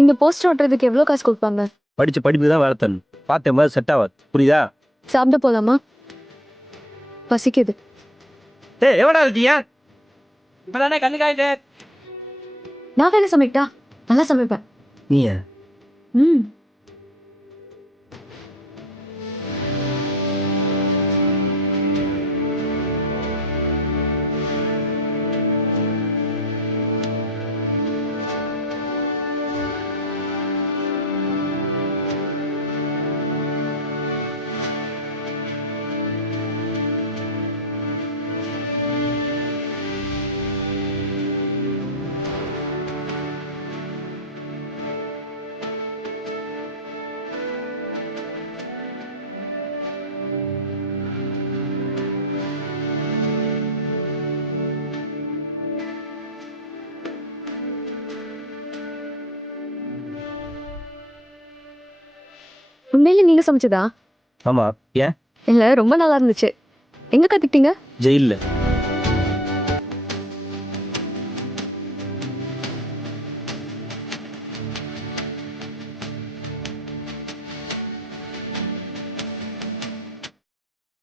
இந்த போஸ்டர் ஒட்டுறதுக்கு எவ்வளோ காசு கொடுப்பாங்க? படிச்ச படிப்பு தான் வேலை தரணும். பார்த்த மாதிரி செட் ஆகாது. புரியுதா? சாப்பிட போலாமா? பசிக்குது. ஏய் எவடா இருக்கீங்க? இப்பதானே கண்ணு காயிட்டு. நான் வேலை சமைக்கிட்டா நல்லா சமைப்பேன். நீயா? ம். உண்மையிலே நீங்க சமைச்சதா? ஆமா. ஏன்? இல்ல ரொம்ப நல்லா இருந்துச்சு. எங்க கத்துக்கிட்டீங்க? ஜெயில்ல.